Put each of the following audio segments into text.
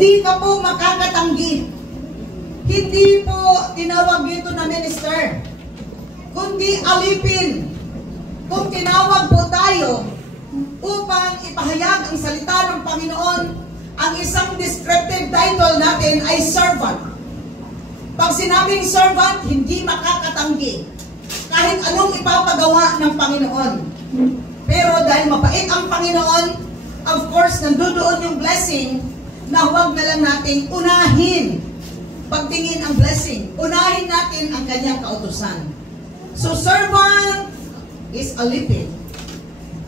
hindi ka po makakatanggi. Hindi po tinawag dito na minister, kundi alipin. Kung tinawag po tayo upang ipahayag ang salita ng Panginoon, ang isang descriptive title natin ay servant. Pag sinabing servant, hindi makakatanggi kahit anong ipapagawa ng Panginoon. Pero dahil mapait ang Panginoon, of course, nandoon yung blessing na huwag na lang natin unahin pagtingin ang blessing. Unahin natin ang kanyang kautusan. So, servant is alipin.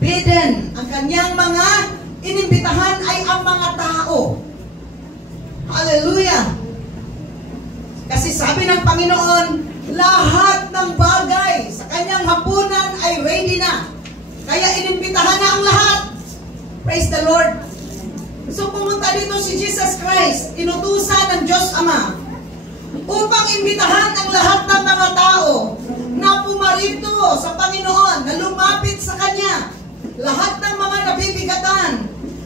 Bidden, ang kanyang mga inimbitahan ay ang mga tao. Hallelujah! Kasi sabi ng Panginoon, lahat ng bagay sa kanyang hapunan ay ready na. Kaya inimbitahan na ang lahat. Praise the Lord. So pumunta dito si Jesus Christ, inutusan ng Diyos Ama, upang imbitahan ang lahat ng mga tao na pumarito sa Panginoon, na lumapit sa Kanya. Lahat ng mga nabibigatan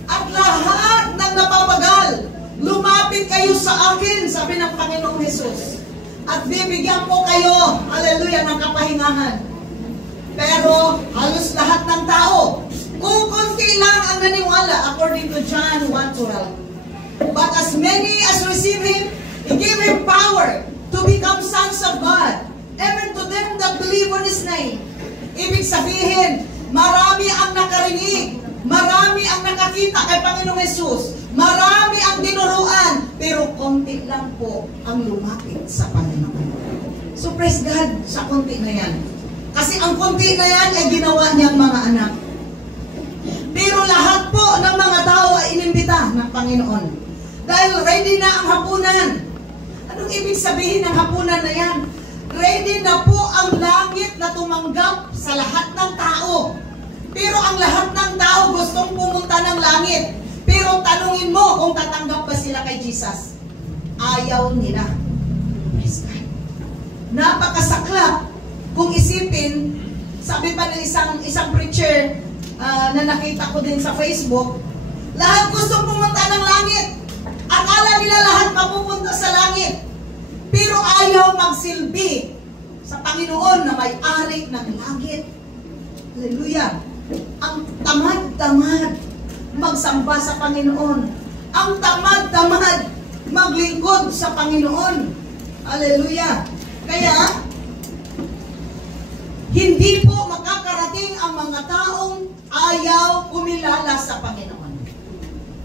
at lahat ng napapagal, lumapit kayo sa akin, sabi ng Panginoong Jesus. At bibigyan ko kayo, hallelujah, ng kapahingahan. Pero halos lahat ng tao, kung konti lang ang naniwala, according to John 1:12. But as many as receive Him, He gave Him power to become sons of God, even to them that believe on His name. Ibig sabihin, marami ang nakarinig, marami ang nakakita kay Panginoong Jesus, marami ang tinuruan, pero konti lang po ang lumapit sa Panginoon. So praise God sa konti na yan. Kasi ang konti na yan ay ginawa niyang mga anak. Pero lahat po ng mga tao ay inimbita ng Panginoon. Dahil ready na ang hapunan. Anong ibig sabihin ng hapunan na yan? Ready na po ang langit na tumanggap sa lahat ng tao. Pero ang lahat ng tao gustong pumunta ng langit. Pero tanungin mo kung tatanggap ba sila kay Jesus. Ayaw nila. Praise God. Napakasaklap kung isipin, sabi pa ng isang preacher na nakita ko din sa Facebook, lahat gustong pumunta ng langit. Akala nila lahat mapupunta sa langit. Pero ayaw magsilbi sa Panginoon na may-ari ng langit. Hallelujah. Ang tamad-tamad magsamba sa Panginoon. Ang tamad-tamad maglingkod sa Panginoon. Hallelujah. Kaya, hindi po makakarating ang mga taong ayaw kumilala sa Panginoon.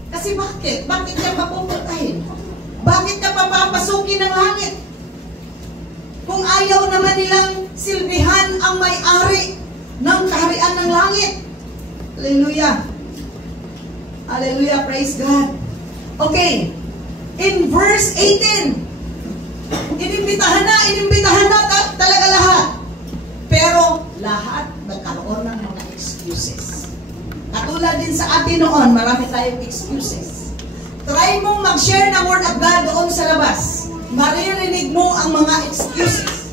Kasi bakit? Bakit ka mapupuntahin? Bakit ka papapasukin ng langit? Kung ayaw naman nilang silbihan ang may-ari ng kaharian ng langit. Hallelujah. Hallelujah. Praise God. Okay. In verse 18, inimbitahan na talaga lahat. Pero lahat nagkaroon ng mga excuses. Katulad din sa atin noon, marami tayong excuses. Try mong mag-share ng Word of God doon sa labas. Maririnig mo ang mga excuses.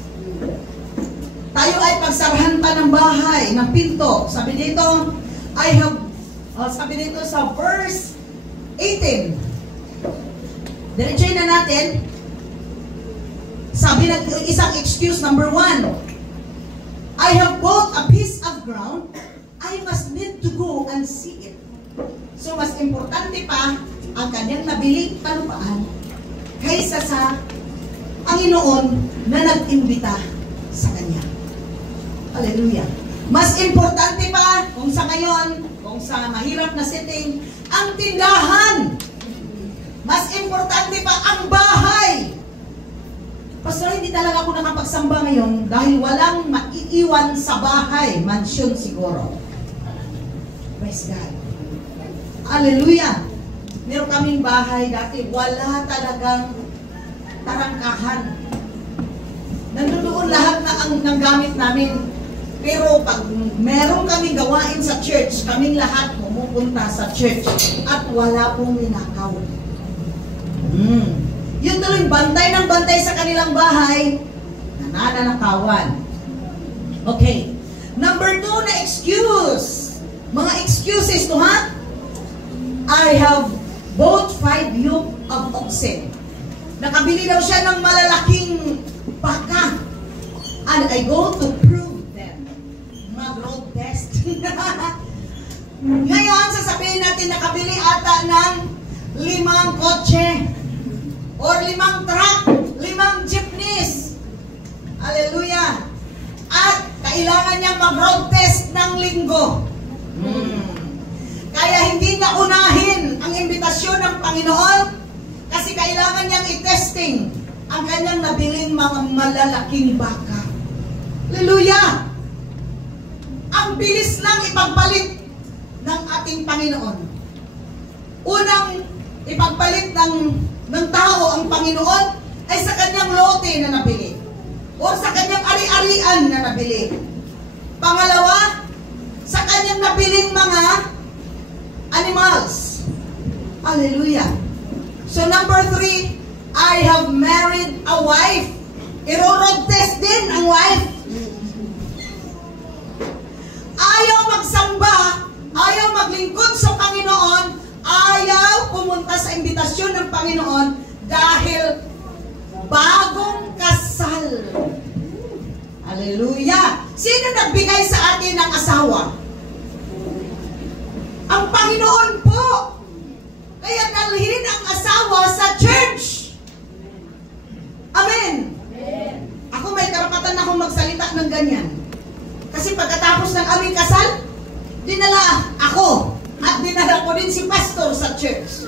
Tayo ay pagsarahan pa ng bahay, ng pinto. Sabi dito, sabi dito sa verse 18. Diretsuhin na natin. Sabi ng isang excuse, number 1. I have bought a piece of ground. I must need to go and see it. So, mas importante pa ang kanyang nabiling kalupaan kaysa sa Panginoon na nag-imbita sa kanya. Hallelujah. Mas importante pa kung sa ngayon, kung sa mahirap na setting, ang tindahan. Mas importante pa ang bahay. Pastor, hindi talaga ako nakapagsamba ngayon dahil walang maiiwan sa bahay. Mansyon siguro. Praise God. Hallelujah. Meron kaming bahay dati. Wala talagang tarangkahan. Nandoon lahat na ang gamit namin. Pero pag meron kaming gawain sa church, kaming lahat pumupunta sa church at wala pong ninakaw. Yun tuloy, bantay ng bantay sa kanilang bahay, nananakawan. Okay. Number 2 na excuse. Mga excuses to, ha? I have bought 5 yoke of oxen. Nakabili daw siya ng malalaking baka. And I go to prove them. Mag-road test. Ngayon, sasabihin natin nakabili ata ng 5 kotse or 5 truck, 5 jeepneys. Hallelujah. At kailangan niya mag-road test ng linggo. Kaya hindi niya unahin ang imbitasyon ng Panginoon kasi kailangan niyang i-testing ang kanyang nabiling mga malalaking baka. Hallelujah! Ang bilis lang ipagpalit ng ating Panginoon. Unang ipagpalit ng tao ang Panginoon ay sa kanyang lote na nabili o sa kanyang ari-arian na nabili. Pangalawa, sa kanyang nabiling mga animals. Hallelujah. So number 3, I have married a wife. Iro-road test din ang wife. Ayaw magsamba, ayaw maglingkod sa Panginoon, ayaw pumunta sa imbitasyon ng Panginoon dahil bagong kasal. Hallelujah. Sino nagbigay sa atin ng asawa? Ang Panginoon po. Kaya dalhin ang asawa sa church. Amen. Ako may karapatan akong magsalita ng ganyan. Kasi pagkatapos ng aming kasal, dinala ako at dinala ko din si pastor sa church.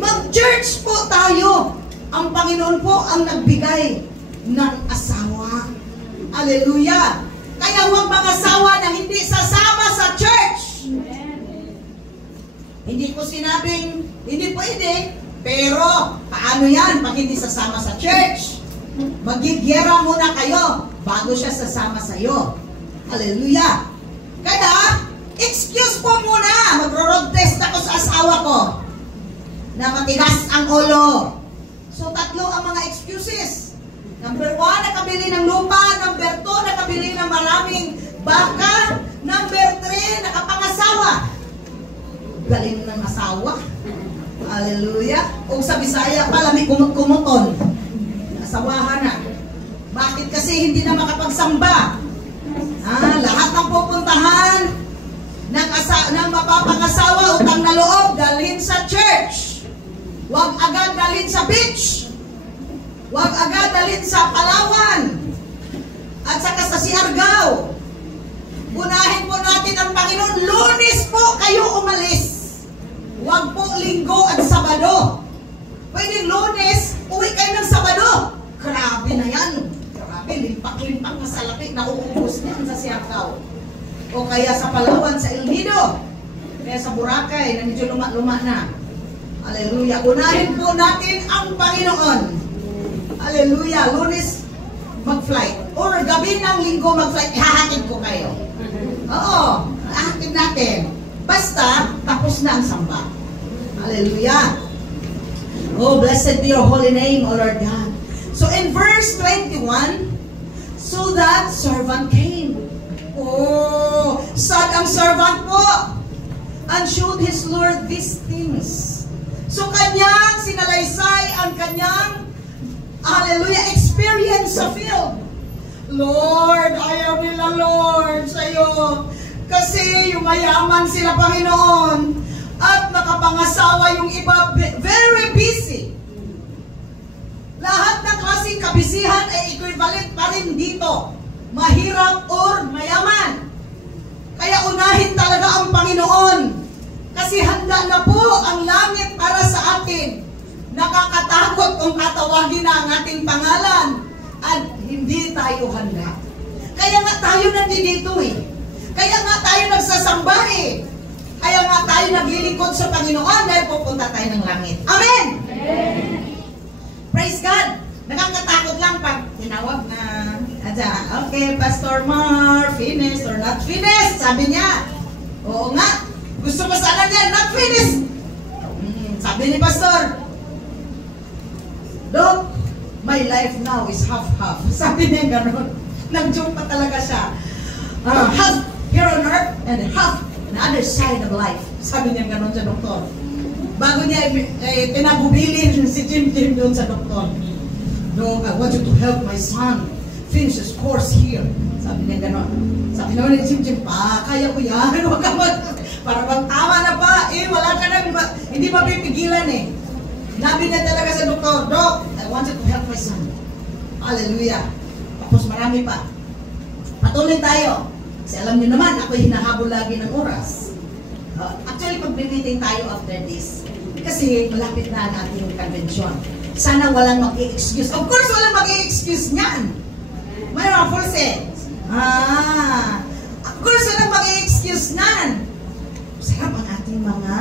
Mag-church po tayo. Ang Panginoon po ang nagbigay ng asawa. Hallelujah. Kaya huwag mag-asawa na hindi sasama sa church. Hindi ko sinabing hindi pwede, pero paano yan pag hindi sasama sa church? Magigyera muna kayo bago siya sasama sa iyo. Hallelujah. Kaya, excuse po muna. Magro-road test ako sa asawa ko na matigas ang ulo. So, 3 ang mga excuses. Number 1, nakabili ng lupa. Number 2, nakabili ng maraming baka. Number 3, nakapangasawa. Galing ng asawa. Hallelujah. Kung sa Bisaya pala may kumot-kumuton. Asawahan na. Bakit kasi hindi na makapagsamba? Lahat ng pupuntahan ng mapapangasawa, utang na loob, dalhin sa church. Huwag agad dalhin sa beach. Huwag agad dalhin sa Palawan. At saka sa Siargao. Unahin po natin ang Panginoon. Lunes po kayo umalis. Huwag po Linggo at Sabado. Pwede Lunes, uwi kayo ng Sabado. Grabe na yan. Grabe, limpak-limpak na salapi. Nauubos niyan sa Siargao. O kaya sa Palawan, sa El Nido. Kaya sa Boracay, na medyo luma-luma na. Hallelujah. Unahin po natin ang Panginoon. Hallelujah. Lunes, mag-flight. Or gabi ng Linggo, mag-flight. Ihahatid ko kayo. Oo, ihahatid natin. Basta, tapos na ang samba. Hallelujah. Oh, blessed be your holy name, O Lord God. So in verse 21, so that servant came. Oh, sad ang servant po. And showed his Lord these things. So kanyang sinalaysay ang kanyang, hallelujah, experience sa field. Lord, ayaw nila, Lord, sa'yo. Kasi yung mayaman sila, Panginoon. At nakapangasawa yung iba, very busy. Lahat ng klaseng kabisihan ay equivalent pa rin dito. Mahirap or mayaman. Kaya unahin talaga ang Panginoon. Kasi handa na po ang langit para sa atin. Nakakatakot kung katawagin na ang ating pangalan. At hindi tayo handa. Kaya nga tayo nandito eh. Kaya nga tayo nagsasamba eh. Kaya nga tayo naglilingkod sa Panginoon dahil pupunta tayo ng langit. Amen! Amen. Praise God! Nakakatakot lang pag tinawag na okay, Pastor Mar, finished or not finished? Sabi niya. Oo nga. Gusto pa sana niya, not finished. Sabi ni Pastor, look, my life now is half-half. Sabi niya gano'n. Nag-joke pa talaga siya. Half here on earth and half on the other side of life. Sabi niya gano'n siya, Doktor. bago niya pinabubilin si Jim doon sa doktor. No, I want you to help my son finish his course here. Sabi niya gano'n. Sabi naman ni Jim, kaya ko yan. Huwag ka para bang tama na pa. Wala ka na, hindi mapipigilan eh. Nabi niya talaga sa doktor, Doc, I want you to help my son. Hallelujah. Tapos marami pa. Patuloy tayo. Kasi alam niyo naman, ako hinahabol lagi ng oras. Actually, pag-meeting tayo after this. Kasi malapit na ang ating convention. Sana walang mag-i-excuse. Of course, walang mag-i-excuse niyan. May mga force. Of course, walang mag-i-excuse niyan. Sarap ang ating mga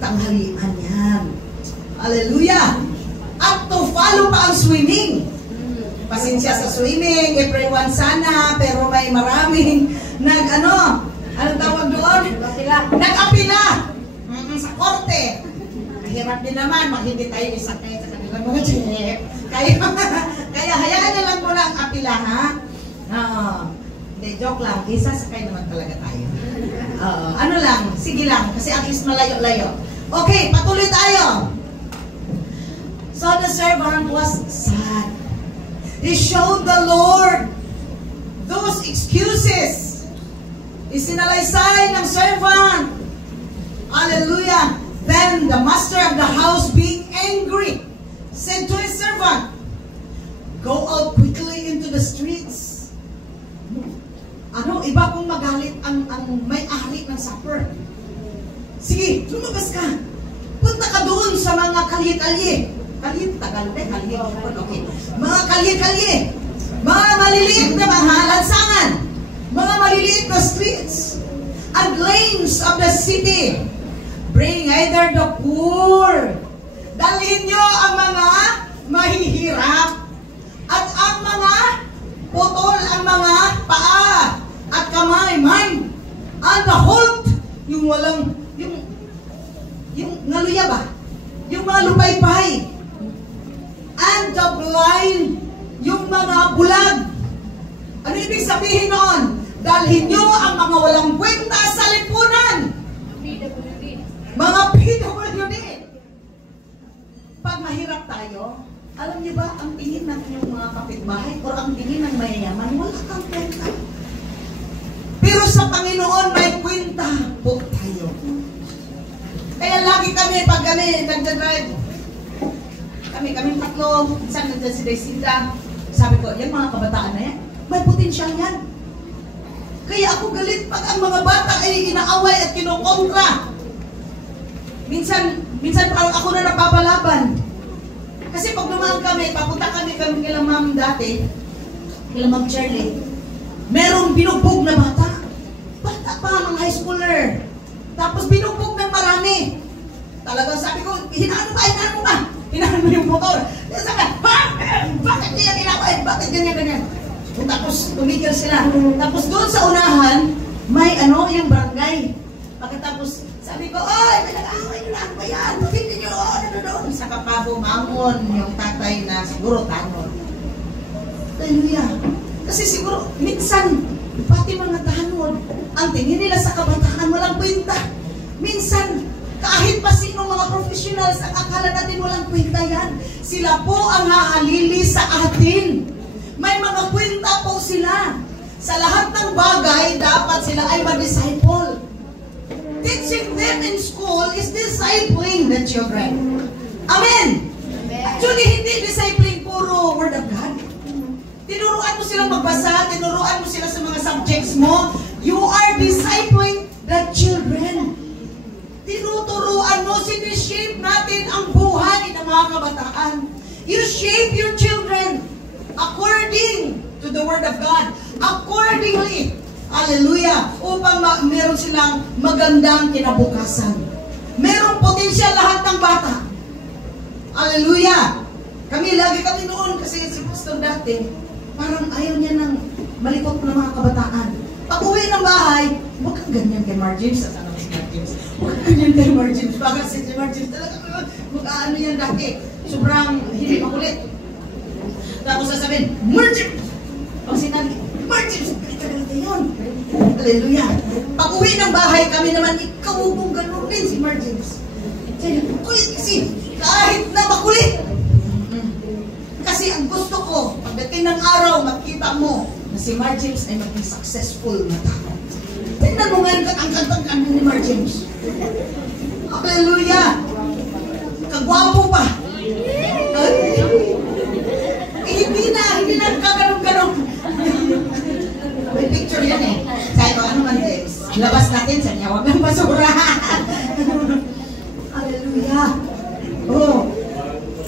tanghalian yan. Hallelujah! At to follow pa ang swimming. Pasensya sa swimming, everyone sana, pero may maraming anong tawag doon? Nag-apila sa korte. Mahirap din naman, hindi tayo isakay sa kanilang mga jeep. Kaya hayaan na lang muna ang apila, ha? Hindi, joke lang. Isasakay naman talaga tayo. Ano lang, sige lang, kasi at least malayo-layo. Okay, patuloy tayo. So the servant was sad. He showed the Lord those excuses. Isinalaysay ng servant. Hallelujah. Then the master of the house, being angry, said to his servant, go out quickly into the streets. Iba kung magalit ang may-ari ng supper. Sige, lumabas ka. Punta ka doon sa mga kalye-kalye. Tagalog kalye. Okay. Mga kalye-kalye. Mga maliliit na lansangan. Mga maliliit na streets. And lanes of the city. Bring either the poor. Dalhin nyo ang mga mahihirap. At ang mga putol, ang mga paa. At kamay, mind. And the halt. Yung walang, yung ngaluya ba? Yung mga lupay-pay. And the blind, yung mga bulag. Ano ibig sabihin noon? Dalhin nyo ang mga walang kwenta sa lipunan. Mga PWD. Pag mahirap tayo, alam niyo ba, ang tingin ng inyong mga kapitbahay o ang tingin ng mayayaman, wala kang kwenta. Pero sa Panginoon, may kwenta po tayo. Kaya lagi kami, pag kami nagdadrive, kami tatlo, isang nandiyan si Desinda, sabi ko, yung mga kabataan na yan, may potensyal yan. Kaya ako galit pag ang mga bata ay inaaway at kinukontra. Minsan parang ako na napapalaban. Kasi pag dumaan kami, papunta kami kila ma'am dati, kila ma'am Shirley, merong binugbog na bata. Bata pa, mga high schooler. Tapos binugbog ng marami. Talagang sabi ko, hinaan mo ba? Hinaan mo yung motor. Sabi, bakit niya ginawin? Bakit ganyan? Tapos tumigil sila. Tapos doon sa unahan, may yung barangay. Pagkatapos, sabi ko, oy, may nag-away nyo lang ba yan? Hindi nyo, doon. Sa kapabo, mangon yung tatay na siguro tanong. Hallelujah. Kasi siguro, minsan, pati mga tanod, ang tingin nila sa kabataan, walang kwenta. Minsan, kahit pa sino mga professionals, ang akala natin walang kwenta yan. Sila po ang hahalili sa atin. May mga kwenta po sila. Sa lahat ng bagay, dapat sila ay mag-disciple. Teaching them in school is discipling the children. Amen? Actually, hindi discipling puro word of God. Tinuruan mo silang magbasa, tinuruan mo sila sa mga subjects mo. You are discipling the children. Tinuturuan mo, sinishape natin ang buhay ng mga kabataan. You shape your children according to the Word of God. Accordingly. Hallelujah. Upang meron silang magandang kinabukasan. Merong potensyal lahat ng bata. Hallelujah. Lagi kami noon, kasi si Pastor dati, parang ayaw niya ng malikot ng mga kabataan. Pag uwi ng bahay, huwag kang ganyan kay Margins. Sana si Margins. Huwag kang ganyan kay Margins. Bakit si Margins talaga, ano yan dati. Sobrang hindi makulit. Tapos sasabihin, Margins! Pag sinabi, Margins! Talaga yun. Hallelujah. Pag uwi ng bahay, kami naman, ikaw kung gano'n din si Margins. Kulit kasi, kahit na makulit. Kasi ang gusto ko, pagdating ng araw, makita mo na si Mar James ay maging successful na tao. Tingnan mo ngayon ang kantang ni Mar James. Hallelujah! Kagwapo pa. Hindi na kaganon-ganon. May picture yan eh. Sabi ko, ano man James? Labas natin sa niya, huwag ng basura. Hallelujah. Oh.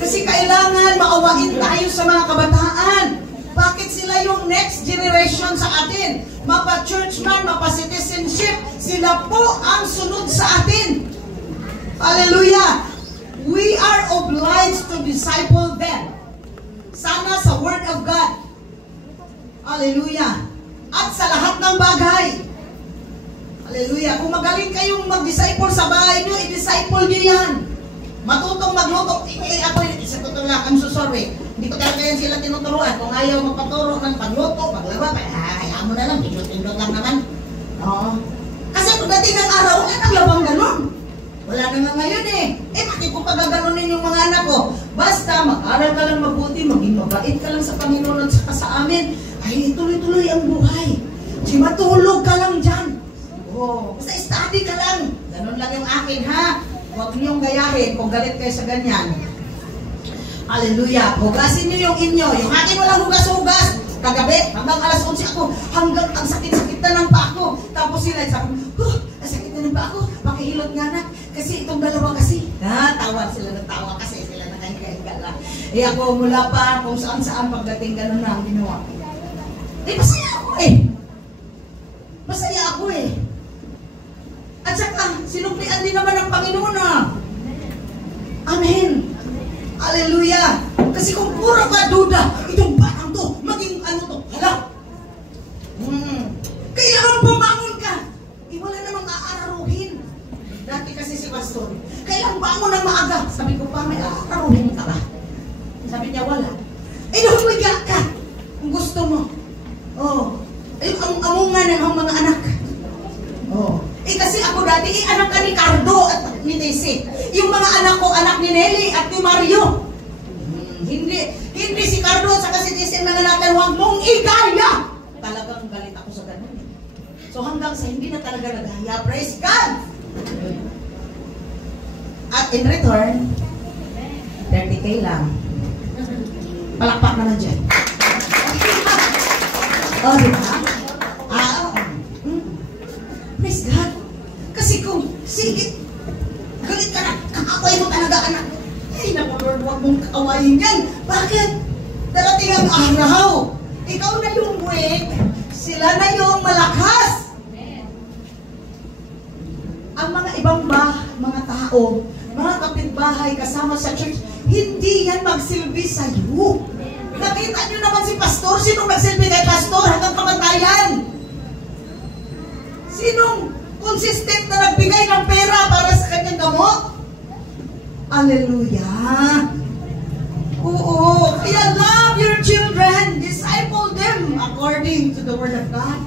Kasi kailangan maawain tayo sa mga kabataan. Bakit sila yung next generation sa atin? Mapa-church man, mapa-citizenship, sila po ang sunod sa atin. Hallelujah. We are obliged to disciple them. Sana sa Word of God. Hallelujah. At sa lahat ng bagay. Hallelujah. Kung magaling kayong mag-disciple sa bahay nyo, i-disciple nyo yan. Matutong magluto. Ako, sa totoo lang, I'm so sorry. Hindi ko talaga yan sila tinuturuan. Kung ayaw magpaturo ng pagluto, paglaba, hayaan mo na lang, pindot-pindot lang naman. Oo. Kasi pagdating ng araw, wala nang labang ganon. Wala na nga ngayon eh. Bakit ko pagaganunin yung mga anak ko? Basta mag-aral ka lang mabuti, maging mabait ka lang sa Panginoon at saka sa amin, ay tuloy-tuloy ang buhay. Di matulog ka lang dyan. Oh, basta study ka lang. Ganon lang yung akin, ha? Huwag niyong gayahin kung galit kayo sa ganyan. Hallelujah. Hugasin niyo yung inyo. Yung akin walang hugas-hugas. Kagabi, hanggang alas 11 ako, hanggang ang sakit-sakit na ng paa ko. Tapos sila, sabi, ang sakit na ng paa ko. Pakihilot nga na. Kasi itong dalawa kasi. Tawa sila ng tawa kasi sila nakahiga-higa lang. Eh ako mula pa kung saan-saan pagdating ganun na ang ginawa. Masaya ako eh. Masaya ako eh. At saka, sinuklian din naman ng Panginoon na. Amen. Hallelujah. Kasi kung puro ka duda, itong batang to, maging ano to, hala. Kailangan bumangon ka. Wala namang aararuhin. Dati kasi si Pastor, kailangan bangon ng maaga. Sabi ko pa, may aararuhin ka ba? Sabi niya, wala. Humiga ka. Kung gusto mo. Oh. Ang amungan ng mga anak. Oh. Kasi ako dati, anak ka ni Cardo at ni Daisy. Yung mga anak ko, anak ni Nelly at ni Mario. Hindi si Cardo at si Daisy mga natin, huwag mong igaya. Talagang galit ako sa ganun. So hanggang sa hindi na talaga nagaya, praise God. At in return, 30K lang. Palakpak naman dyan. Oh, diba? Praise God. Kasi kung, sige, galit ka na, kakaway mo talaga anak. Ay, naku Lord, huwag mong kakawayin yan. Bakit? Darating ang araw. Ikaw na yung weak, sila na yung malakas. Ang mga ibang mga tao, mga kapitbahay kasama sa church, hindi yan magsilbi sa iyo. Nakita nyo naman si Pastor, sinong magsilbi kay Pastor hanggang kamatayan? Sinong consistent na nagbigay ng pera para sa kanyang gamot? Hallelujah! Oo, kaya love your children, disciple them according to the Word of God.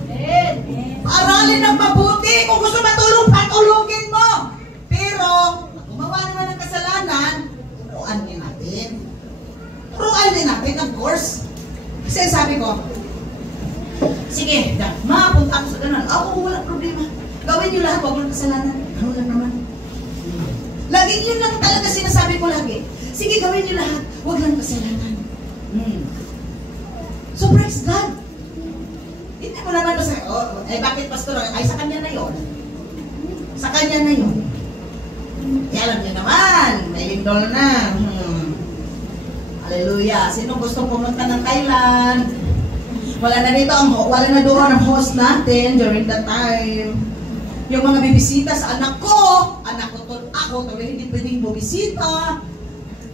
Aralin ng mabuti, kung gusto matulong, patulungin mo. Pero, gumawa naman ng kasalanan, turuan din natin. Turuan din natin, of course. Kasi sabi ko, sige, mapunta ako sa ganun. Ako, wala problema. Gawin niyo lahat, huwag lang kasalanan. Ano lang naman. Lagi yun lang talaga sinasabi ko lagi. Sige, gawin niyo lahat, huwag lang kasalanan. So, praise God. Hindi mo naman sa, bakit Pastor? Ay, sa kanya na yun. Sa kanya na yun. Alam niyo naman, may lindol na. Hallelujah. Sino gusto pumunta ng Thailand? Wala na doon ang host natin during that time. Yung mga bibisita sa anak ko ako tuloy hindi pwedeng bumibisita.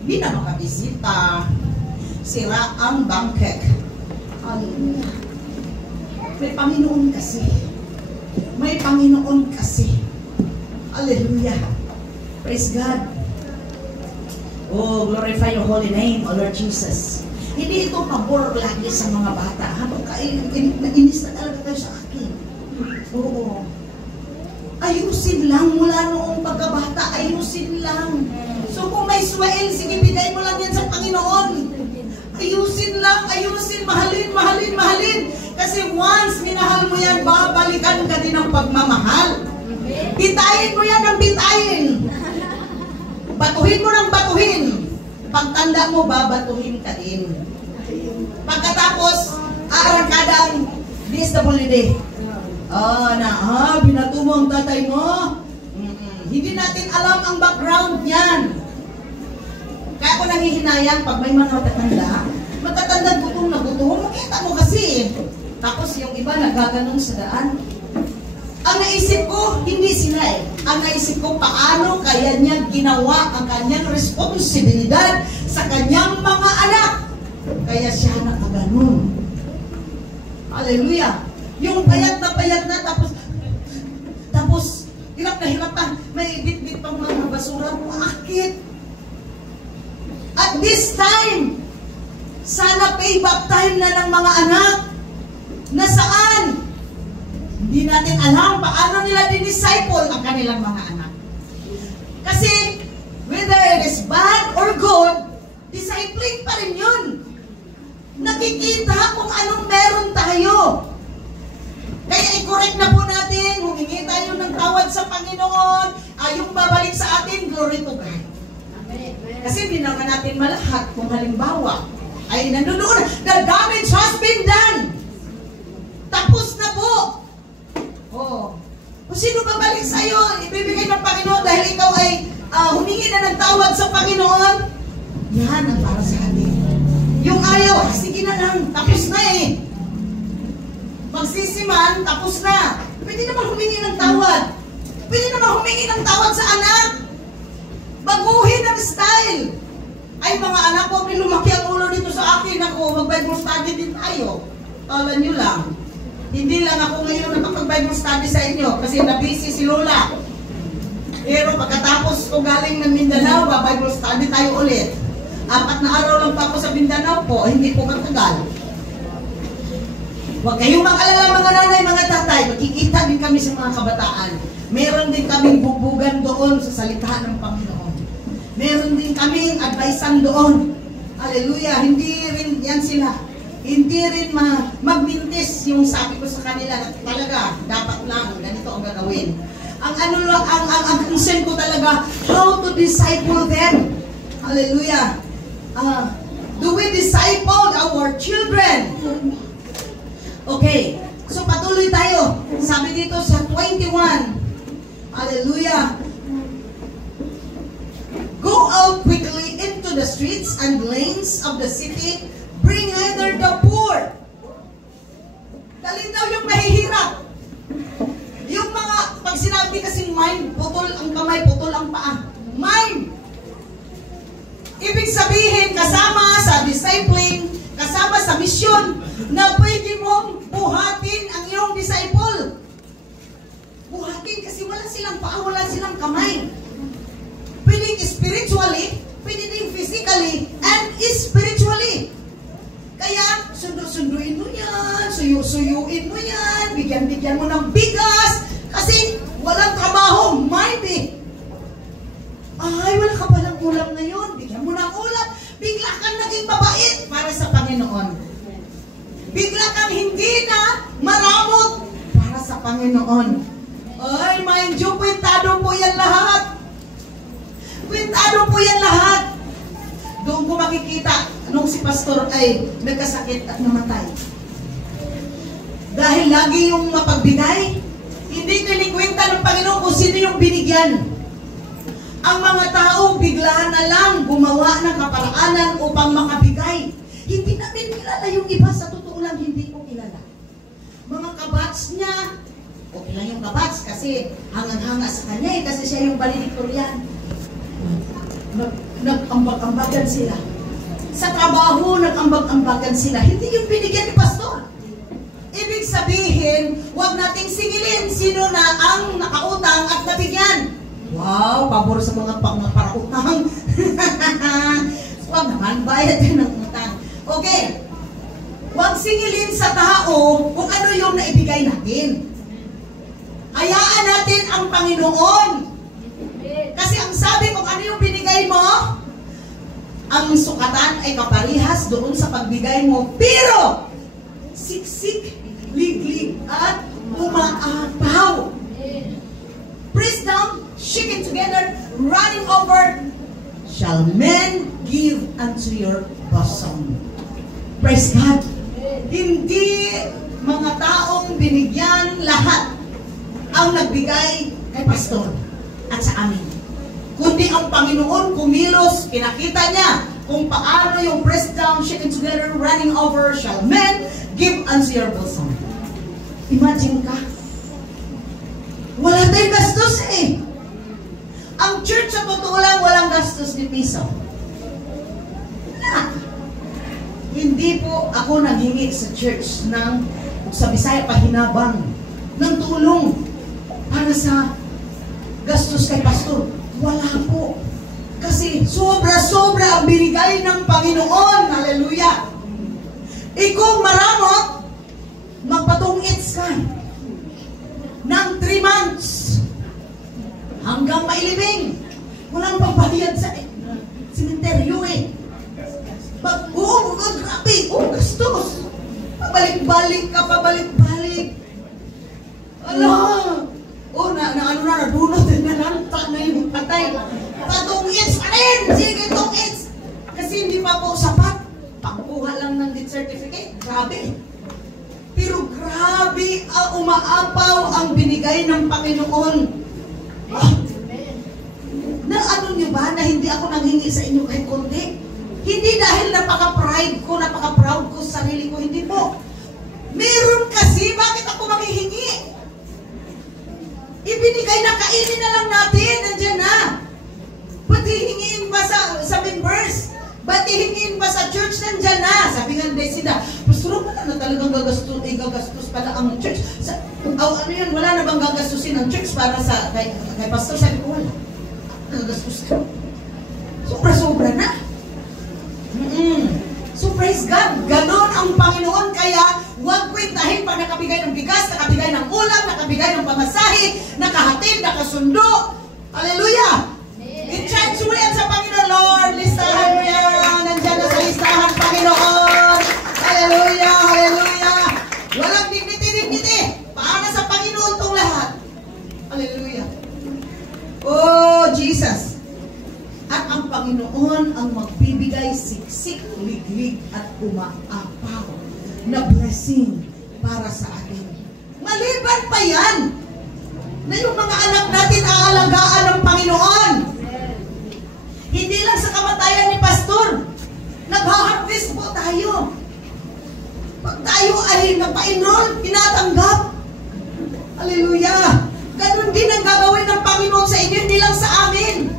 Hindi na makabisita. Sira ang bangkek. Hallelujah. May Panginoon kasi. May Panginoon kasi. Hallelujah. Praise God. Oh, glorify your holy name, O Lord Jesus. Hindi ito pabor lagi sa mga bata. Habang inis na talaga kayo sa akin. Oo. ayusin lang mula noong pagkabata, ayusin lang. So kung may swell, sige, bigay mo lang yan sa Panginoon. Ayusin lang, ayusin, mahalin, mahalin, mahalin. Kasi once minahal mo yan, babalikan ka din ng pagmamahal. Bitayin mo yan ng bitayin. Batuhin mo ng batuhin. Pagtanda mo, babatuhin ka din. Pagkatapos, arangkadang DSWD. Binato mo ang tatay mo. Hindi natin alam ang background niyan. Kaya ako nanghihinayang pag may mga matatanda gutom na gutom, makita mo kasi. Tapos yung iba nagaganon sa daan. Ang naisip ko, hindi sila eh. Ang naisip ko, paano kaya niya ginawa ang kanyang responsibilidad sa kanyang mga anak. Kaya siya nakaganon. Hallelujah. Yung payat na, tapos, hirap na, may bit-bit pang mga basura, akit. At this time, sana payback time na ng mga anak, na saan? Hindi natin alam paano nila din-disciple ang kanilang mga anak. Kasi, whether it is bad or good, discipling pa rin yun. Nakikita kung anong meron tayo. Kaya i-correct na po natin, humingi tayo ng tawad sa Panginoon, yung babalik sa atin, glory to God. Kasi hindi naman natin malahat kung halimbawa ay nandoon, the damage has been done. Tapos na po. Kung sino babalik sa'yo, ibibigay ng Panginoon dahil ikaw ay humingi na ng tawad sa Panginoon. Yan ang para sa atin. Yung ayaw, sige na lang, tapos na eh. Magsisiman, tapos na. Pwede naman humingi ng tawad. Pwede naman humingi ng tawad sa anak. Baguhin ang style. Ay mga anak, huwag rin lumaki ang ulo dito sa akin. Ako, mag-Bible study din tayo. Kala nyo lang. Hindi lang ako ngayon nakapag-Bible study sa inyo kasi nabisi si Lola. Pero pagkatapos ko galing ng Mindanao, Bible study tayo ulit. 4 na araw lang pa ako sa Mindanao po, hindi po matagal. Huwag kayong mag-alala mga nanay, mga tatay, magkikita din kami sa mga kabataan. Meron din kaming bubugan doon sa salita ng Panginoon. Meron din kaming advicean doon. Hallelujah, hindi rin yan sila. Hindi rin magmintis yung sabi ko sa kanila na talaga, dapat lang, ganito ang gagawin. Ang concern ko talaga, how to disciple them. Hallelujah. Do we disciple our children? Okay, so patuloy tayo. Sabi dito sa 21, hallelujah. Go out quickly into the streets and lanes of the city, bring hither the poor. Dalhin daw yung mahihirap. Yung mga, pag sinabi kasing mind, putol ang kamay, putol ang paa. Mind. Ibig sabihin, kasama sa discipling, kasama sa misyon, na pwede mong buhatin ang iyong disciple. Buhatin kasi wala silang paa, wala silang kamay. Pwedeng spiritually, pwede din physically, and spiritually. Kaya, sundo-sunduin mo yan, suyo-suyuin mo yan, bigyan-bigyan mo ng bigas, kasi walang trabaho, mind eh. Ay, wala ka palang ulam ngayon, bigyan mo ng ulam, bigla kang naging mabait para sa Panginoon. Bigla kang hindi na maramot para sa Panginoon. Ay, mind you, kwentado po yan lahat. Kwentado po yan lahat. Doon ko makikita nung si pastor ay nagkasakit at namatay. Dahil lagi yung mapagbigay, hindi kinikwenta ng Panginoon kung sino yung binigyan. Ang mga tao bigla na lang gumawa ng kaparaanan upang makabigay. Hindi namin kilala yung iba, sa totoo lang hindi ko kilala. Mga kabats niya, okay lang yung kabats kasi hangang-hanga sa kanya eh, kasi siya yung valedictorian. Nag-ambag-ambagan sila. Sa trabaho, nag-ambag-ambagan sila. Hindi yung binigyan ni pastor. Ibig sabihin, huwag nating singilin sino na ang nakautang at nabigyan. Wow, pabor sa mga parautang. Huwag naman, bayad din ng utang. Okay. Huwag singilin sa tao kung ano yung naibigay natin. Hayaan natin ang Panginoon. Kasi ang sabi kung ano yung binigay mo, ang sukatan ay kaparihas doon sa pagbigay mo. Pero, siksik, liglig, at umaapaw. Press down, shaking together, running over, shall men give unto your bosom. Praise God. Hindi mga taong binigyan lahat ang nagbigay kay pastor at sa amin. Kundi ang Panginoon kumilos, pinakita niya kung paano yung press down, shaking together, running over, shall men give unto your bosom. Imagine ka. Wala tayong gastos eh. Ang church sa totoo lang, walang gastos ni piso. Wala. Hindi po ako nanghingi sa church ng, sa Bisaya, pahinabang, ng tulong para sa gastos kay pastor. Wala po. Kasi sobra-sobra ang binigay ng Panginoon. Hallelujah. Ikaw maramot, magpatungits ka ng 3 months hanggang mailibing. Walang pagbayad sa simenteryo eh. Grabe, gastos. Pabalik-balik ka, pabalik-balik. Ala! Nadunot na nanta na yung patay. Patungits pa rin! Sige, tungits! Kasi hindi pa po sapat. Pangkuha lang ng death certificate. Grabe. Pero grabe umaapaw ang binigay ng Panginoon. Ano niyo ba na hindi ako nanghingi sa inyo kahit konti? Hindi dahil napaka-pride ko, napaka-proud ko sa sarili ko. Hindi po. Meron kasi, bakit ako manghihingi? Ibinigay na, kainin na lang natin. Nandiyan na. Ba't hihingiin pa sa members? Ba't hihingiin pa sa church? Nandiyan na. Sabi nga Desida, Pastor, wala na talagang gagastos pala ang church. Ano yan, wala na bang gagastusin ang church para sa kay Pastor? Sabi ko, wala. Gagastos ka. Sobra-sobra na. So praise God, ganon ang Panginoon. Kaya huwag kwentahin pag nakabigay ng bigas, nakabigay ng ulam, nakabigay ng pamasahe, nakahatid, nakasundo. Hallelujah! I-charge mo yan sa Panginoon, Lord. Listahan mo yan. Nandyan na sa listahan, Panginoon. Hallelujah! Hallelujah! Walang dignity. Paano sa Panginoon itong lahat? Hallelujah! Oh, Jesus! At ang Panginoon ang magbibigay siksik, liglig at umaapaw na blessing para sa atin. Maliban pa yan na yung mga anak natin aalagaan ng Panginoon. Hindi lang sa kamatayan ni Pastor. Nag-harvest po tayo. Pag tayo ay nagpa-enroll, tinatanggap. Hallelujah! Ganun din ang gagawin ng Panginoon sa inyo, hindi lang sa amin.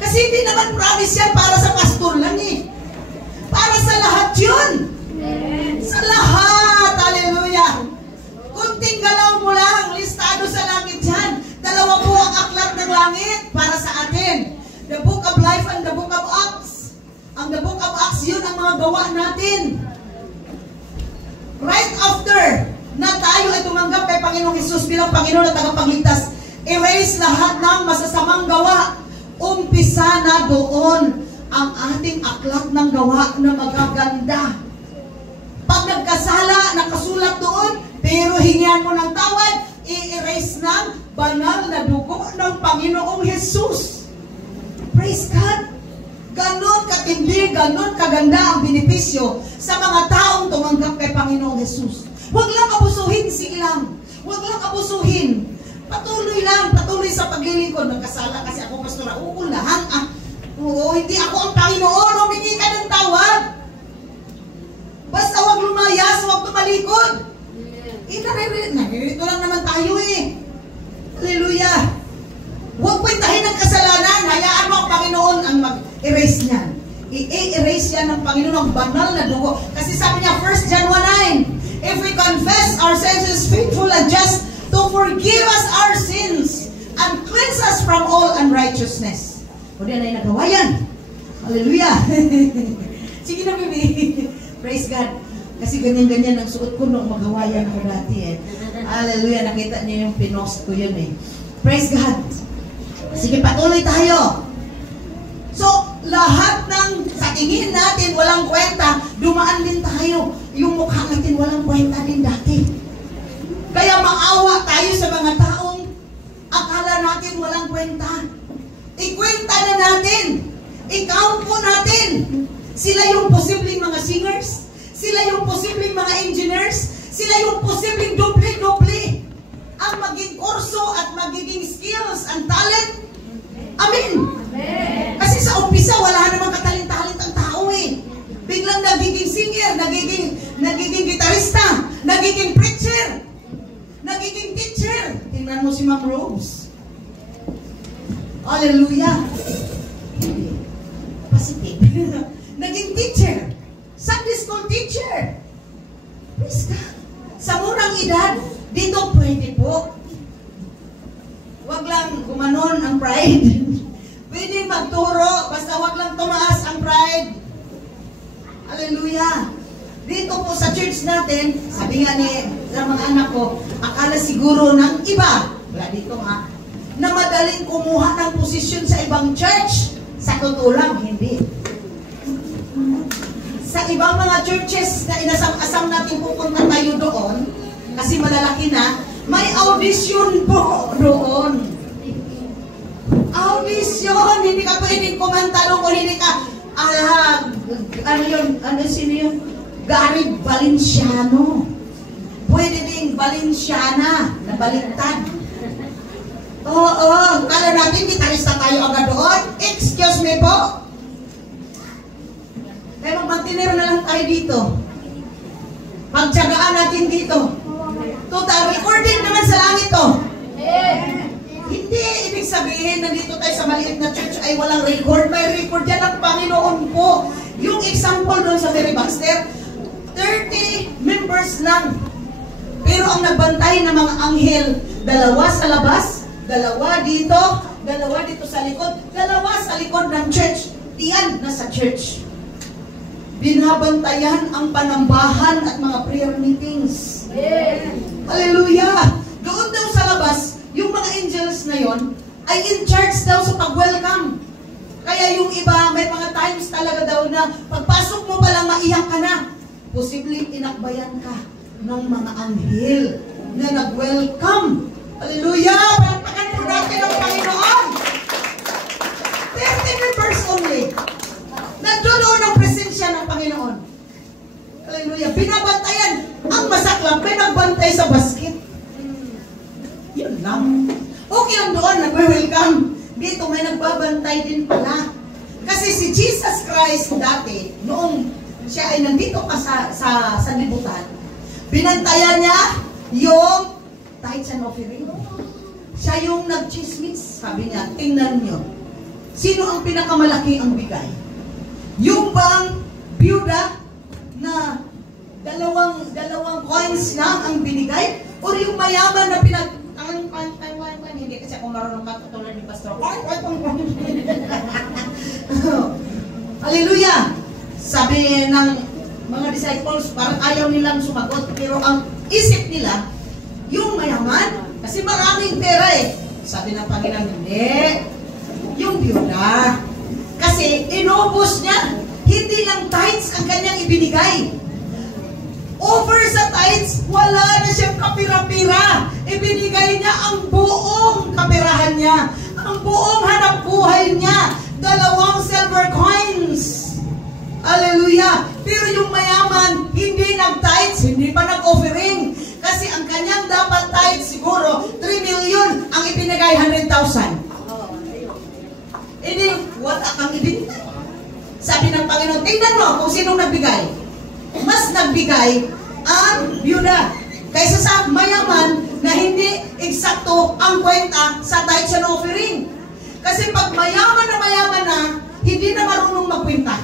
Kasi hindi naman promise yan para sa pastor lang eh. Para sa lahat yun. Sa lahat. Hallelujah. Kunting galaw mo lang, listado sa langit yan. 2 po ang aklat ng langit para sa atin. The Book of Life and the Book of Acts. Ang the Book of Acts, yun ang mga gawa natin. Right after na tayo ay tumanggap kay Panginoong Hesus bilang Panginoon at tagapagligtas, erase lahat ng masasamang gawa. Umpisa na doon ang ating aklat ng gawa na magaganda. Pag nagkasala, nakasulat doon, pero hingian mo ng tawad, i-erase ng banal na dugo ng Panginoong Hesus. Praise God! Ganon katindi, ganon kaganda ang benepisyo sa mga taong tumanggap kay Panginoong Hesus. Huwag lang abusuhin, sige lang. Huwag lang abusuhin. Patuloy sa paglilingkod. Nagkasala kasi ako, pastora. Uulahan. Hindi ako ang Panginoon. Humingi ka ng tawad. Basta huwag lumayas, huwag tumalikod. Naririto lang naman tayo eh. Hallelujah. Huwag kwentahin ang kasalanan. Hayaan mo ang Panginoon ang mag-erase niyan. I-erase yan ng Panginoon ang banal na dugo. Kasi sabi niya, 1 John 1:9, if we confess our sins, is faithful and just to forgive us our sins and cleanse us from all unrighteousness. O diyan ay nagawa yan. Hallelujah. Sige na, baby. Praise God. Kasi ganyan-ganyan ang suot ko nung mag-Hawaiian ako dati eh. Hallelujah, nakita niyo yung pinost ko yun eh. Praise God. Sige, patuloy tayo. So, lahat ng sa tingin natin walang kwenta, dumaan din tayo. Yung mukha natin walang kwenta din dati. Kaya maawa tayo sa mga taong akala natin walang kwenta. Ikwenta na natin. I-count po natin. Sila yung posibleng mga singers. Sila yung posibleng mga engineers. Sila yung posibleng doble-doble ang maging kurso at magiging skills and talent. Amen. Kasi sa umpisa, wala namang katalent-talent ang tao eh. Biglang nagiging singer, nagiging gitarista, nagiging preacher, nagiging teacher. Tingnan mo si Ma'am Rose. Hallelujah. Positive. Naging teacher. Sunday school teacher. Praise God. Sa murang edad, dito pwede po. Huwag lang gumanon ang pride. Pwede magturo, basta huwag lang tumaas ang pride. Hallelujah. Dito po sa church natin, sabi nga sa mga anak ko, akala siguro ng iba, wala dito ha, na madaling kumuha ng posisyon sa ibang church. Sa totoo lang, hindi. Sa ibang mga churches na inasam-asam natin pupunta tayo doon, kasi malalaki na, may audition po doon. Audition! Hindi ka pwedeng kumanta doon kung hindi ka, sino yun? Gary Valenciano. Pwede ding Valenciana, na baliktad. Oo, kala natin gitarista tayo agad doon. Excuse me po. Kaya magmantinero na lang tayo dito. Pagtsagaan natin dito. Total recording naman sa langit to. Hindi ibig sabihin nandito tayo sa maliit na church ay walang record. May record yan ang Panginoon po. Yung example doon sa Mary Baxter, 30 members lang. Pero ang nagbantay ng mga anghel, dalawa sa labas, dalawa dito sa likod, dalawa sa likod ng church. Diyan, nasa church. Binabantayan ang panambahan at mga prayer meetings. Hallelujah! Doon daw sa labas, yung mga angels na yon ay in charge daw sa pag-welcome. Kaya yung iba, may mga times talaga daw na pagpasok mo palang maiyak ka na. Posibleng inakbayan ka ng mga anghel na nag-welcome. Hallelujah! Palakpakan po natin ang Panginoon. 30 members only. Nandun ang presensya ng Panginoon. Hallelujah. Binabantayan. Ang masaklap, may nagbantay sa basket. Yun lang. Okay lang doon, nag-welcome. Dito may nagbabantay din pala. Kasi si Jesus Christ dati, noong siya ay nandito pa sa libutan, binantayan niya yung tithes and offering. Siya yung nag-chismis. Sabi niya, tingnan niyo. Sino ang pinakamalaki ang bigay? Yung bang byuda na dalawang coins lang ang binigay? O yung mayaman na hindi kasi ako marunong katulad ni Pastor. Hallelujah! Sabi ng mga disciples, parang ayaw nilang sumagot. Pero ang isip nila, yung mayaman, kasi maraming pera eh. Sabi ng Panginoon, hindi. Yung byuda. Kasi inubos niya, hindi lang tithes ang kanyang ibinigay. Over sa tithes, wala na siyang kapira-pira. Ibinigay niya ang buong kapirahan niya, ang buong hanap buhay niya, 2 silver coins. Hallelujah! Pero yung mayaman, hindi nag-tithes, hindi pa nag-offering. Kasi ang kanyang dapat tithes siguro, 3 million, ang ibinigay 100,000. Hindi, wala kang ibinigay. Sabi ng Panginoon, tingnan mo kung sinong nagbigay. Mas nagbigay ang byuda kaysa sa mayaman na hindi eksakto ang kwenta sa tithes and offering. Kasi pag mayaman na, hindi na marunong magkwenta.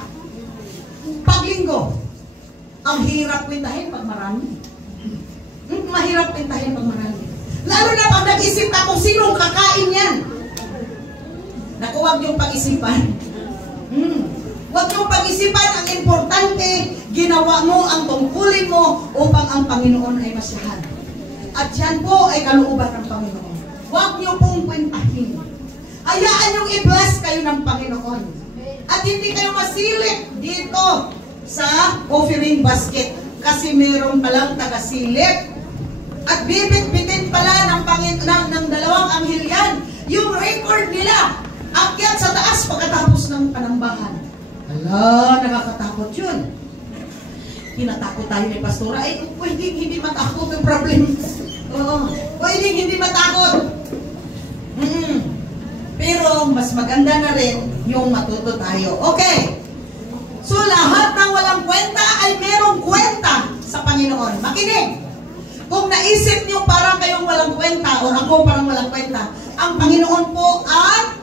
Pag linggo, ang hirap kwentahin pag marami. Mahirap kwentahin pag marami. Lalo na pag nag-isip ka kung sinong kakain yan. Naku, huwag yung pag-isipan. Huwag mong pag-isipan, ang importante, ginawa mo ang tungkulin mo upang ang Panginoon ay masyahan. At yan po ay kalooban ng Panginoon. Huwag niyo pong kwentahin. Hayaan niyong i-bless kayo ng Panginoon. At hindi kayo masilip dito sa offering basket kasi meron palang tagasilip. At bibit-bitin pala ng dalawang anghel yan. Yung record nila, akyat sa taas pagkatapos ng panambahan. Ala, nakakatakot yun. Tinatakot tayo ni Pastora. Ay, pwedeng hindi matakot yung problem. Oo, pwedeng hindi matakot. Pero mas maganda na rin yung matuto tayo. Okay. So lahat ng walang kwenta ay merong kwenta sa Panginoon. Makinig. Kung naisip niyo parang kayong walang kwenta o ako parang walang kwenta, ang Panginoon po at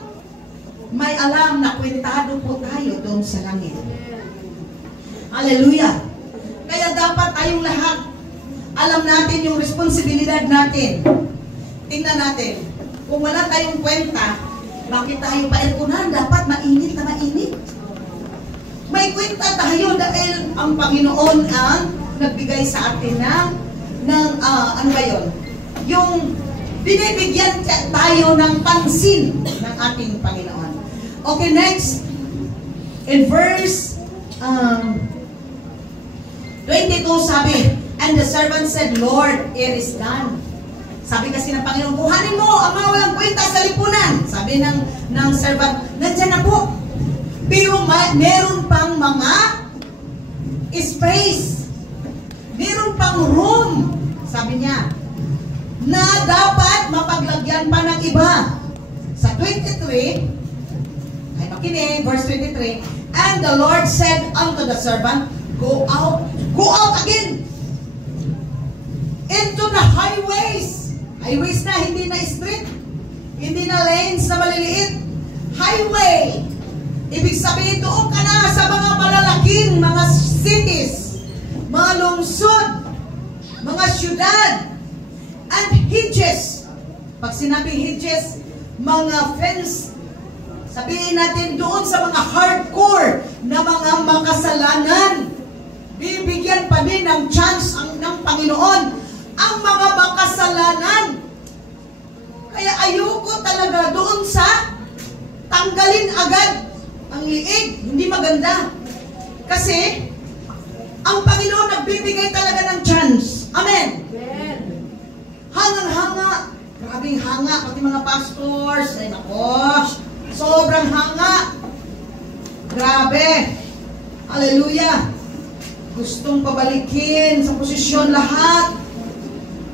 may alam na kwentado po tayo doon sa langit. Hallelujah. Kaya dapat tayong lahat alam natin yung responsibilidad natin. Tingnan natin. Kung wala tayong kwenta, bakit tayo pairkunan? Dapat mainit na mainit. May kwenta tayo dahil ang Panginoon ang nagbigay sa atin ng ano ba yun? Yung binibigyan tayo ng pansin ng ating Panginoon. Okay, next. In verse 22 sabi, and the servant said, Lord, it is done. Sabi kasi ng Panginoon, kuhanin mo ang mga walang kwenta sa lipunan. Sabi ng servant, nandiyan na po. Pero meron pang mga space. Meron pang room, sabi niya, na dapat mapaglagyan pa ng iba. Sa 23, ay makinig, verse 23, and the Lord said unto the servant, go out again into the highways. Highways na, hindi na street, hindi na lanes na maliliit. Highway. Ibig sabihin, doon ka na sa mga malalaking mga cities, mga lungsod, mga syudad, and hedges. Pag sinabing hedges, mga fence. Sabihin natin doon sa mga hardcore na mga makasalanan. Bibigyan pa din ng chance ng Panginoon ang mga makasalanan. Kaya ayoko talaga doon sa tanggalin agad ang liig. Hindi maganda. Kasi ang Panginoon nagbibigay talaga ng chance. Amen. Hangang-hanga. Grabing hanga. Pati mga pastors. Ay nako. Sobrang hanga. Grabe. Hallelujah. Gustong pabalikin sa posisyon lahat.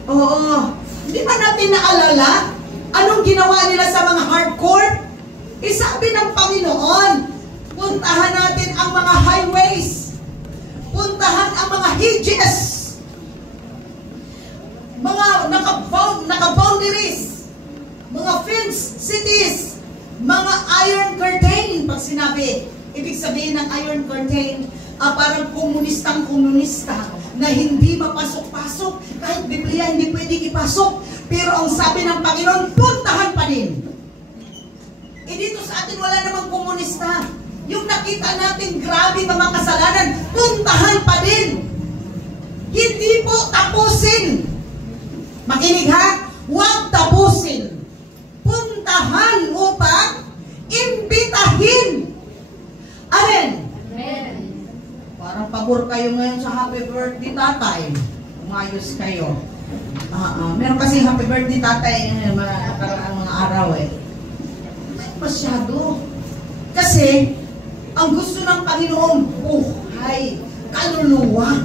Oo. Hindi ba natin naalala anong ginawa nila sa mga hardcore? Sabi ng Panginoon, puntahan natin ang mga highways. Puntahan ang mga hedges. Mga naka-boundaries. Mga fence cities. Mga iron curtain. Pag sinabi, ibig sabihin ng iron curtain, parang komunistang-komunista na hindi mapasok-pasok. Kahit Biblia hindi pwedeng ipasok. Pero ang sabi ng Panginoon, puntahan pa din. Dito sa atin wala namang komunista. Yung nakita natin grabe mga kasalanan, puntahan pa din. Hindi po tapusin. Makinig ha? Huwag tapusin. Puntahan upang imbitahin. Amen. Amen. Parang pabor kayo ngayon sa happy birthday tatay. Umayos kayo. Meron kasi happy birthday tatay mga araw eh. Masyado. Kasi ang gusto ng Panginoon buhay, kaluluwa.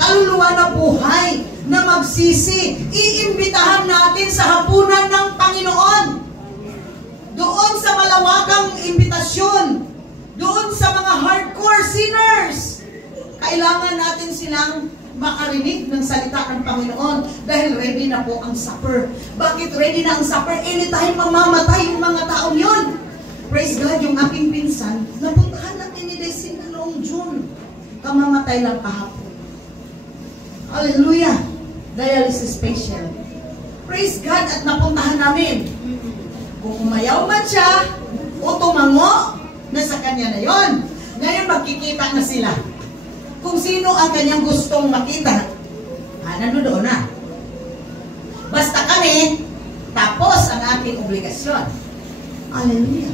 Kaluluwa na buhay na magsisi. Iimbitahan natin sa hapunan ng Panginoon. Doon sa malawakang imbitasyon. Doon sa mga hardcore sinners. Kailangan natin silang makarinig ng salita ng Panginoon dahil ready na po ang supper. Bakit ready na ang supper? Anytime mamamatay yung mga taong yun. Praise God, yung aking pinsan, napuntahan natin ni Daisy na noong June. Kamamatay lang kahapon. Hallelujah! Dialysis patient. Praise God at napuntahan namin. Kung umayaw man siya o tumango, nasa kanya na yon. Ngayon magkikita na sila. Kung sino ang kanyang gustong makita, nandoon na. Basta kami, tapos ang ating obligasyon. Hallelujah.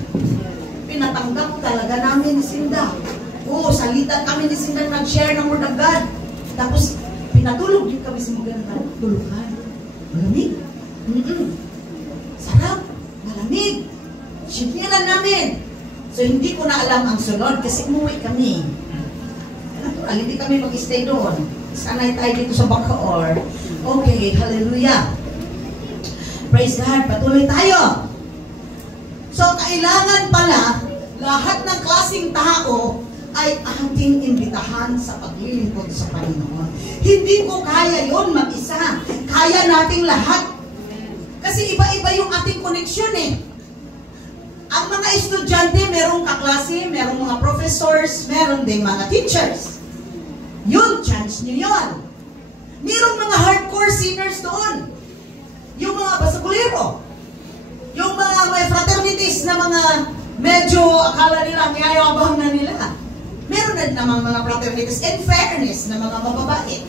Pinatanggap talaga namin ni Sinda. Oo, salitan kami ni Sinda, nag-share ng Word of God. Tapos, pinatulog din kami sa magandang tulugan. Malamig. Sarap. Malamig. Sinilan namin. So, hindi ko na alam ang sunod kasi umuwi kami. Hindi kami mag-stay doon. Sanay tayo dito sa Bacoor. Okay, hallelujah. Praise God. Patuloy tayo. So, kailangan pala, lahat ng klaseng tao ay ating imbitahan sa paglilingkod sa Panginoon. Hindi ko kaya yon mag-isa. Kaya nating lahat. Kasi iba-iba yung ating koneksyon eh. Ang mga estudyante, merong kaklase, merong mga professors, meron ding mga teachers. Yun, chance nyo yun. Merong mga hardcore sinners doon. Yung mga basakulero. Yung mga may fraternities na mga medyo akala nila, mayayabang na nila. Meron na namang mga fraternities and fairness na mga mababait.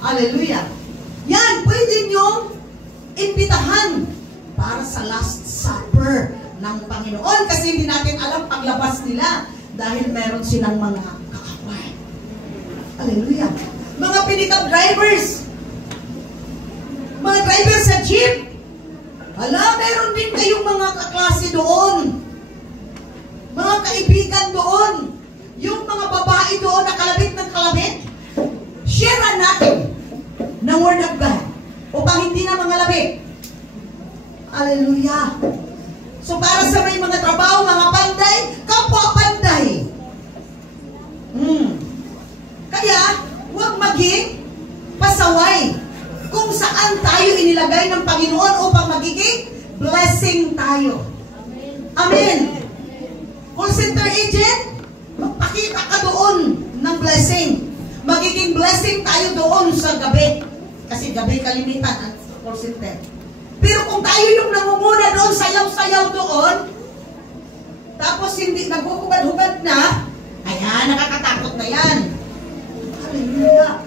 Hallelujah. Yan, pwede nyong imbitahan para sa Last Supper ng Panginoon kasi hindi natin alam paglabas nila dahil meron silang mga kakaway. Hallelujah. Mga pinikap drivers, mga driver sa jeep, meron din kayong mga kaklase doon, mga kaibigan doon, yung mga babae doon na kalabit ng kalabit, share natin ng Word of God upang hindi na mga labit. Hallelujah. So para sa may mga trabaho, mga panday, kapwa panday. Kaya, huwag maging pasaway kung saan tayo inilagay ng Panginoon upang magiging blessing tayo. Amen. Call center agent, magpakita ka doon ng blessing. Magiging blessing tayo doon sa gabi. Kasi gabi kalimitan ang call center. Pero kung tayo yung namumuna doon, sayaw-sayaw doon, tapos hindi nagkukubad-hubad na, ayan, nakakatakot na yan. Hallelujah.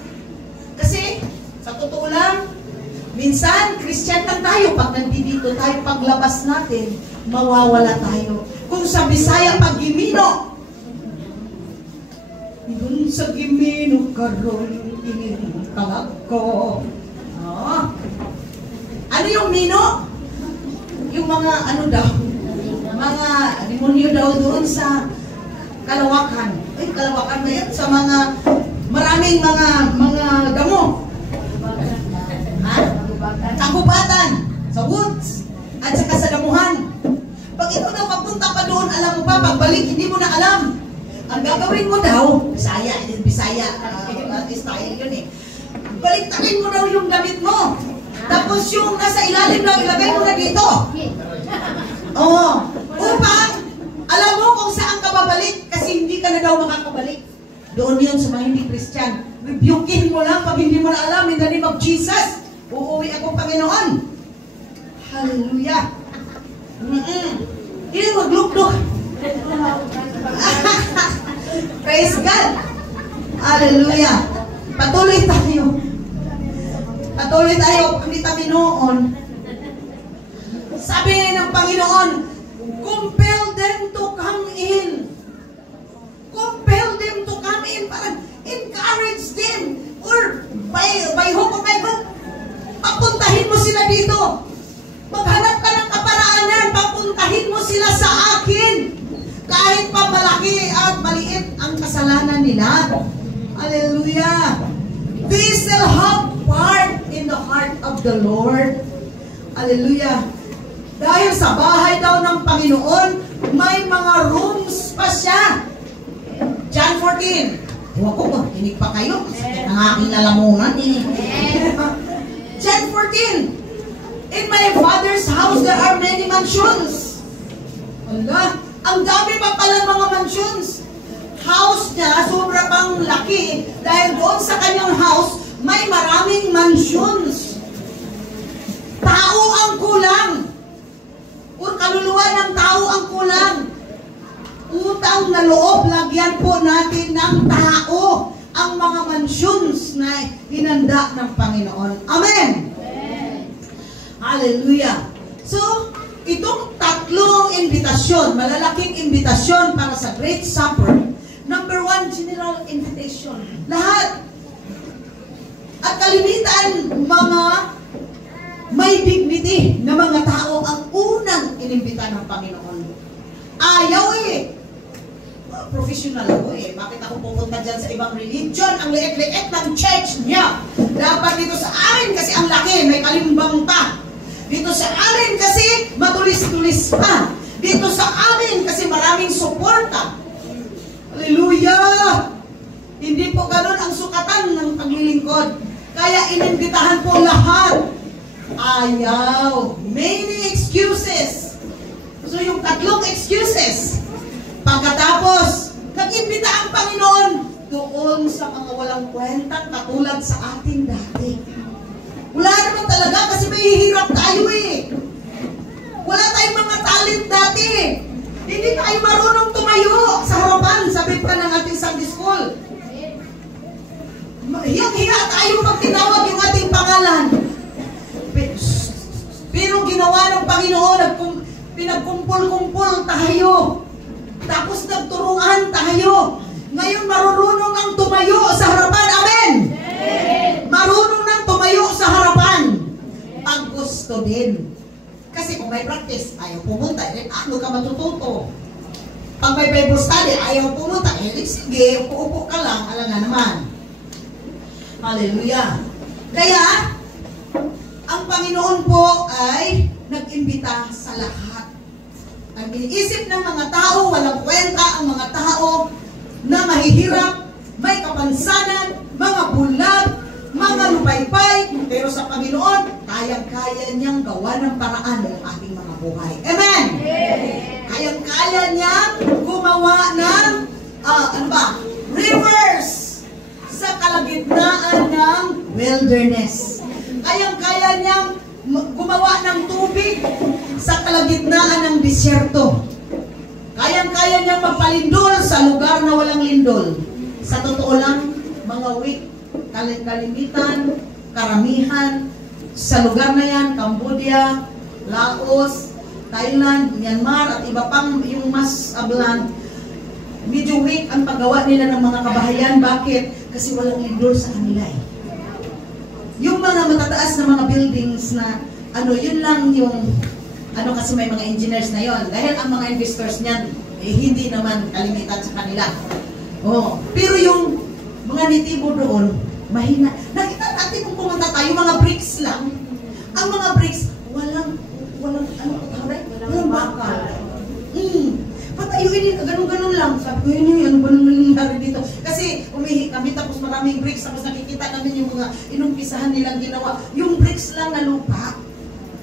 Kasi, sa totoo lang, minsan, Christian lang tayo. Pag nandito tayo, paglabas natin, mawawala tayo. Kung sa Bisaya, pag gimino, dun sa gimino karon inintalag ko. Ano yung mino? Yung mga ano daw, mga demonyo daw doon sa Kalawakan. Kalawakan ba yan? Sa mga maraming mga damo. Kagubatan sa woods at saka sa damuhan. Pag ito daw papunta pa doon, alam mo pa, pagbalik, hindi mo na alam. Ang gagawin mo daw, Bisaya, style yun eh. Baliktarin mo daw yung damit mo. Tapos yung nasa ilalim daw, ilagay mo na dito. Oo. Upang, alam mo kung saan ka babalik kasi hindi ka na daw makakabalik. Doon yun sa mga hindi Christian. Rebukein mo lang pag hindi mo na alam, in the name of Jesus. Uuwi akong Panginoon. Hallelujah. Hindi magluk-luk. Praise God. Hallelujah. Patuloy tayo. Patuloy tayo. Hindi tayo noon. Sabi ng Panginoon, compel them to come in. Compel them to come in. Parang encourage them. Or by hook or by hook, papuntahin mo sila dito. Maghanap ka ng kaparaanan, papuntahin mo sila sa akin. Kahit pa malaki at maliit ang kasalanan nila. Hallelujah. They still have part in the heart of the Lord. Hallelujah. Dahil sa bahay daw ng Panginoon, may mga rooms pa siya. John 14. Huwag ko, kinig pa kayo. Masakit ang aking lalamunan eh. John 14. In my Father's house, there are many mansions. Allah, ang dami pa pala mga mansions. House niya, sobra pang laki. Dahil doon sa kanyang house, may maraming mansions. Tao ang kulang. O kaluluwa ng tao ang kulang. utang na loob, lagyan po natin ng tao ang mga mansions na hinanda ng Panginoon. Amen! Hallelujah! So, itong tatlong imbitasyon, malalaking imbitasyon para sa Great Supper. Number 1, general invitation. Lahat. At kalimitan, mga may dignity na mga tao ang unang inimbita ng Panginoon. Ayaw professional ako Bakit ako pupunta dyan sa ibang religion? Ang liit-liit ng church niya. Dapat dito sa amin kasi ang laki, may kalimbang pa. Dito sa amin kasi matulis-tulis pa. Dito sa amin kasi maraming suporta. Hallelujah! Hindi po ganun ang sukatan ng paglilingkod. Kaya inimbitahan po lahat. Ayaw. Many excuses. So yung tatlong excuses. Pagkatapos, nag-imbita ang Panginoon doon sa mga walang kwentang katulad sa atin dati. Wala naman talaga kasi may hihirap tayo Wala tayong mga talent dati. Hindi tayo marunong tumayo sa harapan, sabi pa ng ating Sunday School. Hiyang-hiya tayo pag tinawag yung ating pangalan. Pero ginawa ng Panginoon, pinagkumpul-kumpul tayo. Tapos nagturuan tayo. Ngayon marunong ang tumayo sa harapan. Amen! Marunong nang tumayo sa harapan. Pag gusto din. Kasi kung may practice, ayaw pumunta. Ano ka matututo? Pag may Bible study, ayaw pumunta. Sige, upo ka lang. Alam nga naman. Hallelujah. Kaya, ang Panginoon po ay nag-imbita sa lahat. Ang iniisip ng mga tao, walang kwenta ang mga tao na mahihirap, may kapansanan, mga bulag, mga lupaypay, pero sa Panginoon, kayang-kaya niyang gawa ng paraan ng ating mga buhay. Amen! Kayang-kaya niyang gumawa ng, rivers sa kalagitnaan ng wilderness. Kayang-kaya niyang gumawa ng tubig sa kalagitnaan ng disyerto. Kayang-kaya niyang magpalindol sa lugar na walang lindol. Sa totoo lang, mga kalimitan, karamihan, sa lugar na yan, Cambodia, Laos, Thailand, Myanmar, at iba pang yung mas ablan, medyo weak ang paggawa nila ng mga kabahayan. Bakit? Kasi walang lindol sa kanila Yung mga matataas na mga buildings na, yun lang yung, kasi may mga engineers na yon. Dahil ang mga investors niyan, hindi naman kalimitan sa kanila. Pero yung mga nitibo doon, mahina. Nakita natin kung pumunta tayo, mga bricks lang. Ang mga bricks, walang bakal. Patayuin dito, ganun-ganun lang. Sabi ko, ano ba naman nangyari dito? Kasi umihi kami, tapos maraming bricks, tapos nakikita namin yung mga inumpisahan nilang ginawa. Yung bricks lang na lupa,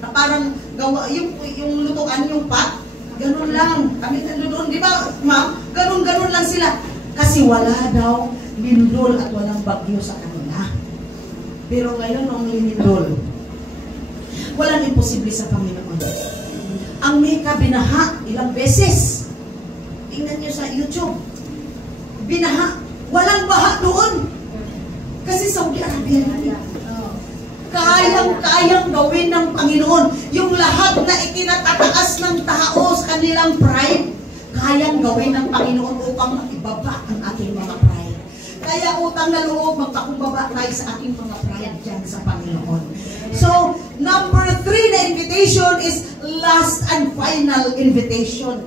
na parang gawa, yung lutuan, yung pot, ganun lang. Kami nandoon, di ba, ma'am? Ganun-ganun lang sila. Kasi wala daw lindol at walang bagyo sa kanila. Pero ngayon, nung lindol, walang imposible sa Panginoon. Ang Mecca binaha ilang beses. Tingnan nyo sa YouTube. Binaha. Walang baha doon. Kasi Saudi Arabia na kayang-kayang gawin ng Panginoon. Yung lahat na ikinatataas ng tao sa kanilang pride, kayang gawin ng Panginoon upang maibaba ang ating mga pride. Kaya utang na loob, magpakumbaba tayo sa ating mga pride dyan sa Panginoon. So, number 3 na invitation is last and final invitation.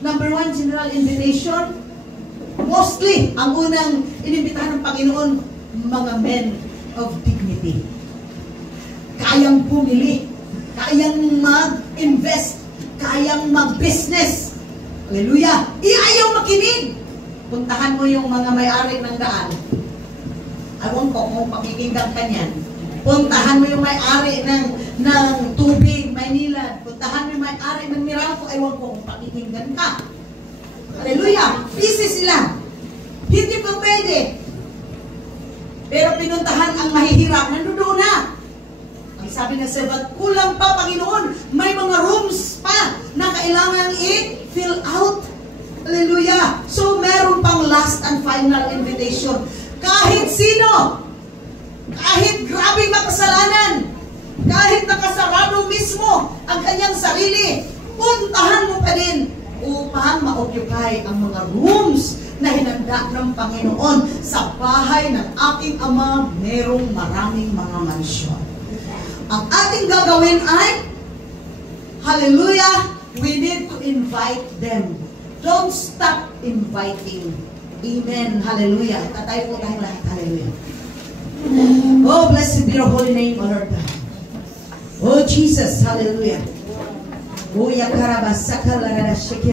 Number 1, general invitation. Mostly, ang unang inimbitahan ng Panginoon, mga men of dignity. Kayang bumili, kayang mag-invest, kayang mag-business. Hallelujah! Ayaw makinig. Puntahan mo yung mga may-ari ng daan. Awan ko kung pakikinggan ka niyan. Puntahan mo yung may-ari ng tubig, Maynila. Puntahan mo yung may-ari ng Miraco. Ewan ko kung pakikinggan ka. Hallelujah! Busy sila. Hindi pa pwede. Pero pinuntahan ang mahihirap. Nandoon na. Ang sabi ng servant, kulang pa, Panginoon. May mga rooms pa na kailangan i-fill out. Hallelujah! So, meron pang last and final invitation. Kahit sino, kahit grabing makasalanan, kahit nakasarado mismo ang kanyang sarili, puntahan mo pa din upang ma-occupy ang mga rooms na hinanda ng Panginoon. Sa bahay ng aking Ama, merong maraming mga mansyon. Ang ating gagawin ay, hallelujah, we need to invite them. Don't stop inviting. Amen. Hallelujah. Tatay po tayong lahat. Hallelujah. Oh, blessed be your holy name, O Lord God. Oh, Jesus. Hallelujah. Oh, yakarabasakalarada shekir.